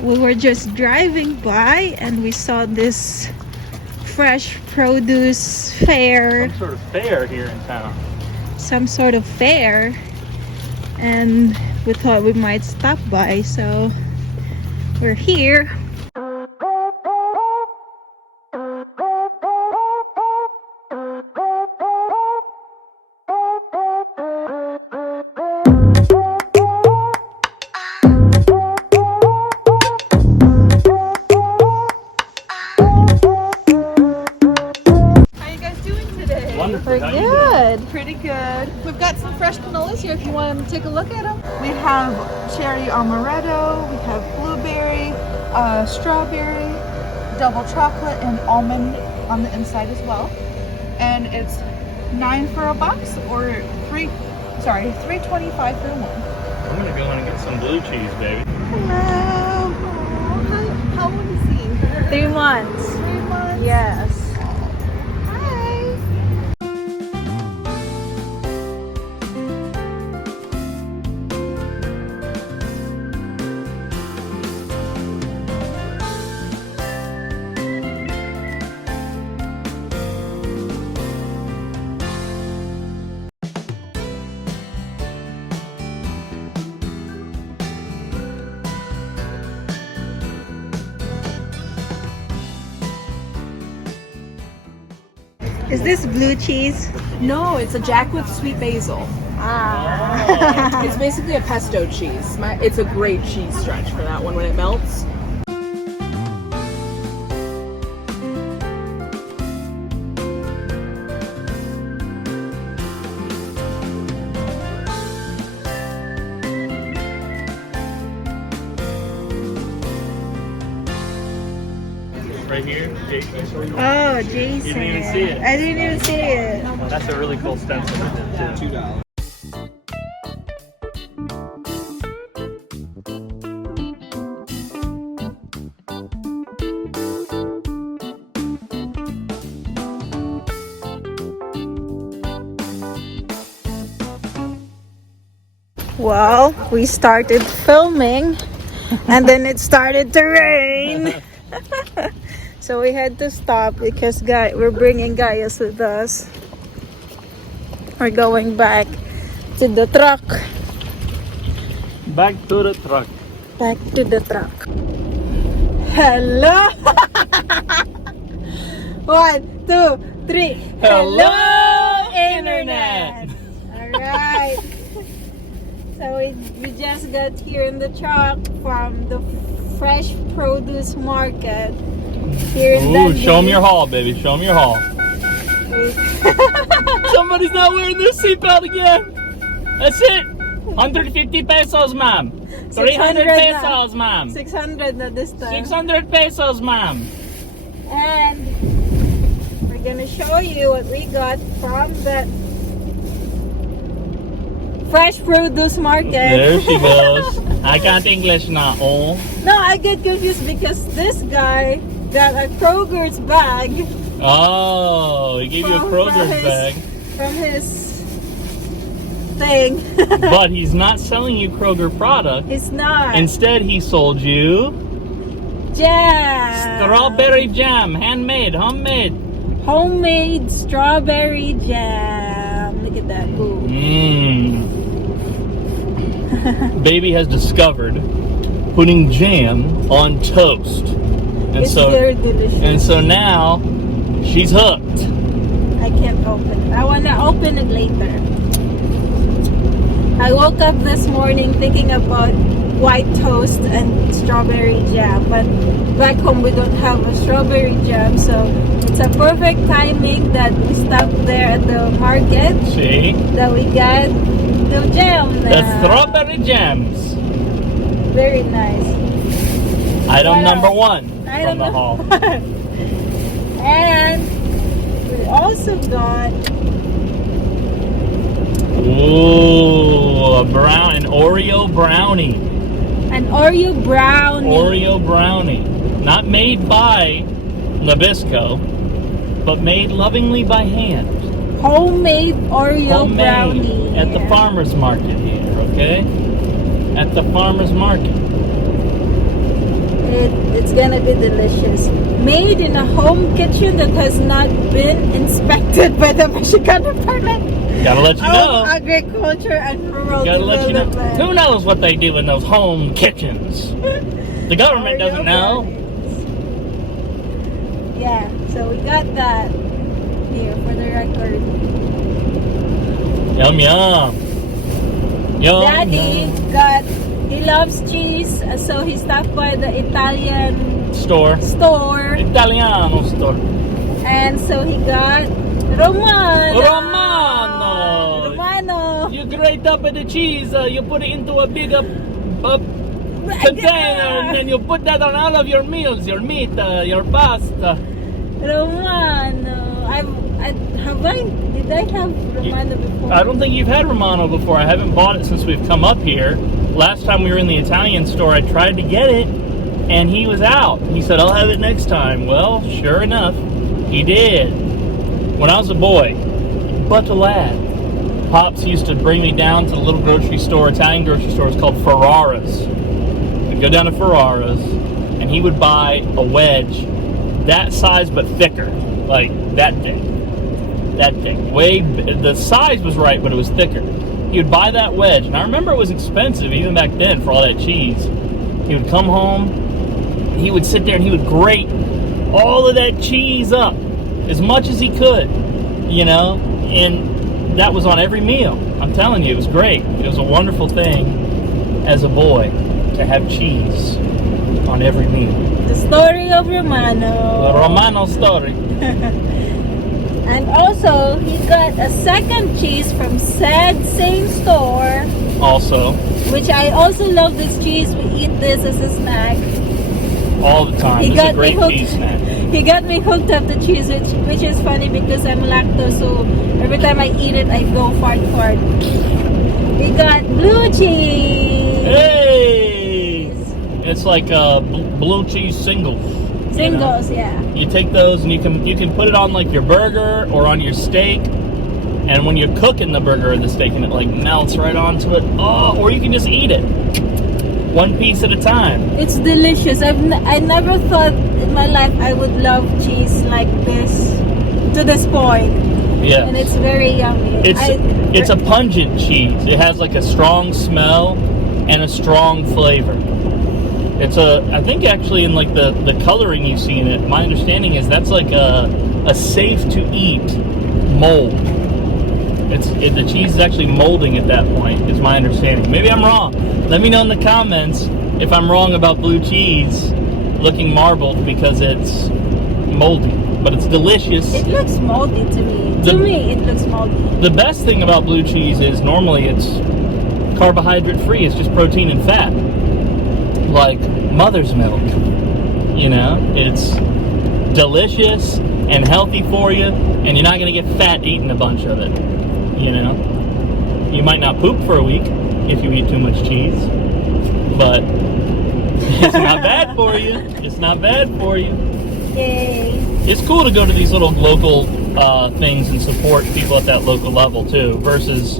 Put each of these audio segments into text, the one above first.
We were just driving by and we saw this fresh produce fair. Some sort of fair here in town. Some sort of fair. And we thought we might stop by, so we're here. Wonderful. We're good. Pretty good. We've got some fresh canolas here if you want to take a look at them. We have cherry amaretto, we have blueberry, strawberry, double chocolate, and almond on the inside as well. And it's $9 for a box or $3.25 for one. I'm gonna go in and get some blue cheese, baby. Hello. How old is he? 3 months. 3 months? Yes. Is this blue cheese? No, it's a jack with sweet basil. Ah. It's basically a pesto cheese. It's a great cheese stretch for that one when it melts. Right here, Jason. Oh, Jason. You didn't even see it. I didn't even see it. That's a really cool stencil I did too. $2. Well, we started filming and then it started to rain. So we had to stop because we're bringing Gaius with us. We're going back to the truck. Back to the truck. Back to the truck. Hello! 1, 2, 3. Hello, Internet! Alright. So we just got here in the truck from the fresh produce market here in Ooh, Dundee. show them your haul, baby. Show them your haul. Somebody's not wearing their seatbelt again. That's it. 150 pesos, ma'am. 300 pesos, ma'am. 600 na this time. 600 pesos, ma'am. And we're gonna show you what we got from the fresh produce market. There she goes. I can't English now. Oh. No, I get confused because this guy got a Kroger's bag. Oh, he gave you a Kroger's bag. From his thing. But he's not selling you Kroger product. It's not. Instead, he sold you jam. strawberry jam, handmade, homemade. Homemade strawberry jam. Look at that. Ooh. Mmm. Baby has discovered putting jam on toast. And It's very delicious. And so now she's hooked. I can't open it. I want to open it later. I woke up this morning thinking about white toast and strawberry jam, but back home we don't have a strawberry jam, so it's a perfect timing that we stopped there at the market. See? That we got the jam now. The strawberry jams. Very nice. Item What number else? 1 Item from the haul. And we also got Ooh, an Oreo brownie. an Oreo brownie. Oreo brownie. Not made by Nabisco, but made lovingly by hand. Homemade Oreo Homemade brownie. at the farmer's market here, okay? At the farmer's market. It's gonna be delicious. Made in a home kitchen that has not been inspected by the Michigan Department Gotta let you know. of Agriculture and Rural Gotta let you know. Development. Who knows what they do in those home kitchens? The government doesn't know. Yeah, so we got that here for the record. Yum yum. Yum. Daddy Yum. he loves cheese, so he stopped by the Italian Store. Italiano store. and so he got Romano. Romano. Romano. You grate up the cheese. You put it into a big container, and then you put that on all of your meals, your meat, your pasta. Romano. Did I have Romano before? I don't think you've had Romano before. I haven't bought it since we've come up here. Last time we were in the Italian store, I tried to get it, and he was out. He said, I'll have it next time. Well, sure enough, he did. When I was a boy, but a lad, Pops used to bring me down to the little grocery store, Italian grocery store. It's called Ferrara's. We'd go down to Ferrara's, and he would buy a wedge that size but thicker, like that thick. That thick. The size was right, but it was thicker. He would buy that wedge, and I remember it was expensive even back then for all that cheese. He would come home, he would sit there and he would grate all of that cheese up as much as he could, you know, and that was on every meal. I'm telling you, it was great. It was a wonderful thing as a boy to have cheese on every meal. The story of Romano. The Romano story. And also, he got a second cheese from said same store. Also, Which I also love this cheese. We eat this as a snack. all the time. He It's a got me great hooked. cheese snack. He got me hooked up the cheese, which is funny because I'm lactose, so every time I eat it, I go fart. We got blue cheese. Hey! It's like blue cheese singles. Singles, yeah. You take those and you can put it on like your burger or on your steak, and when you're cooking the burger or the steak and it like melts right onto it, or you can just eat it one piece at a time. It's delicious. I never thought in my life I would love cheese like this to this point. Yeah, And it's very yummy. it's a pungent cheese. It has like a strong smell and a strong flavor. I think actually in like the coloring you see in it, my understanding is that's like a safe to eat mold. The cheese is actually molding at that point, is my understanding. Maybe I'm wrong. Let me know in the comments if I'm wrong about blue cheese looking marbled because it's moldy. But it's delicious. It looks moldy to me. To me, it looks moldy. The best thing about blue cheese is normally it's carbohydrate free. It's just protein and fat. Like mother's milk. You know, it's delicious and healthy for you, and you're not going to get fat eating a bunch of it. You know, you might not poop for a week if you eat too much cheese, but it's not bad for you. It's not bad for you. Yay. It's cool to go to these little local things and support people at that local level too, versus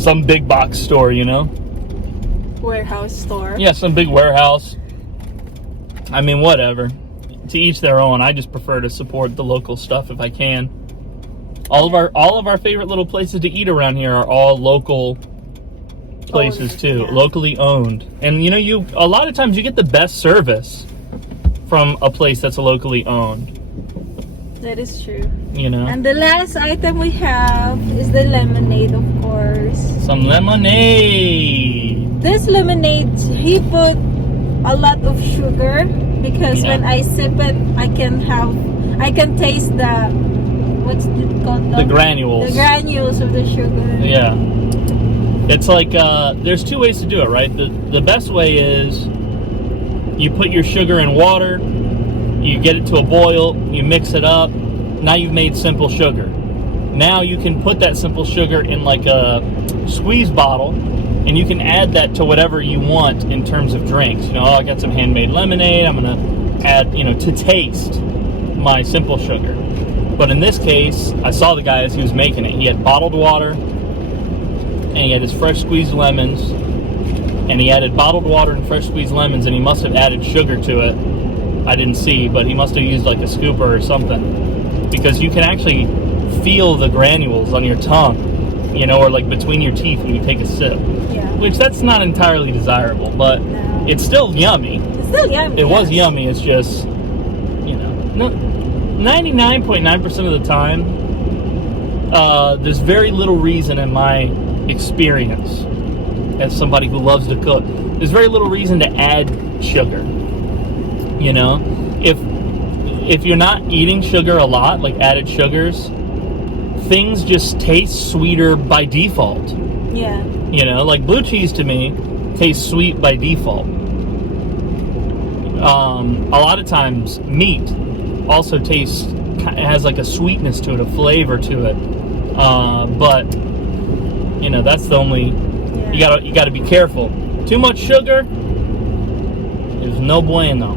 some big box store, you know? Warehouse store. Yeah, some big warehouse. I mean, whatever. To each their own. I just prefer to support the local stuff if I can. All of our favorite little places to eat around here are all local places too, Yeah. locally owned. And you know, a lot of times you get the best service from a place that's locally owned. That is true. You know, And the last item we have is the lemonade, of course. some lemonade. This lemonade, he put a lot of sugar because Yeah. when I sip it, I can taste the, what's it called? The granules. The granules of the sugar. Yeah. It's like, there's two ways to do it, right? The best way is you put your sugar in water, you get it to a boil, you mix it up, now you've made simple sugar. Now you can put that simple sugar in like a squeeze bottle, and you can add that to whatever you want in terms of drinks. You know, I got some handmade lemonade, I'm gonna add, to taste my simple sugar. But in this case, I saw the guy as he was making it. He had bottled water, and he had his fresh squeezed lemons, and he added bottled water and fresh squeezed lemons, and he must have added sugar to it. I didn't see, but he must have used like a scooper or something, because you can actually feel the granules on your tongue, you know, or like between your teeth when you take a sip. Yeah. Which that's not entirely desirable, but No. it's still yummy. It's still yummy. It was yes. yummy. It's just, you know, 99.9% of the time, there's very little reason in my experience as somebody who loves to cook, there's very little reason to add sugar. You know, if you're not eating sugar a lot, like added sugars, things just taste sweeter by default. Yeah. You know, like blue cheese to me tastes sweet by default. A lot of times meat also has like a sweetness to it, a flavor to it. But you know, that's the only, you gotta be careful. Too much sugar is no bueno.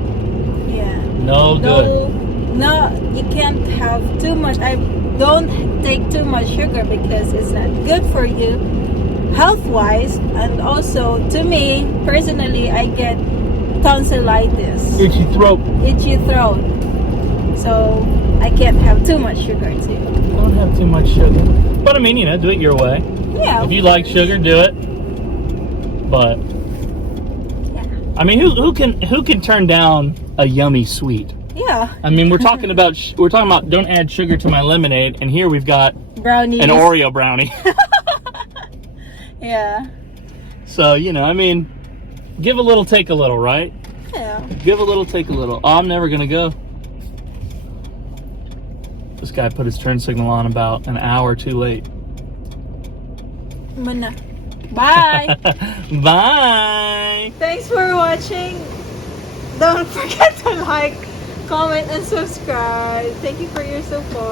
Yeah. No good. No, you can't have too much. I don't take too much sugar because it's not good for you health-wise, and also to me personally, I get tonsillitis, Itchy throat. so I can't have too much sugar too. Don't have too much sugar. But I mean, you know, do it your way. Yeah. If you like sugar, do it. But Yeah. I mean, who can turn down a yummy sweet? Yeah. I mean, we're talking about don't add sugar to my lemonade, and here we've got Brownies. an Oreo brownie. Yeah. So, you know, I mean, give a little, take a little, right? Yeah. Give a little, take a little. Oh, I'm never gonna go. This guy put his turn signal on about an hour too late. Mana. Bye. Bye. Thanks for watching. Don't forget to like, comment, and subscribe. Thank you for your support.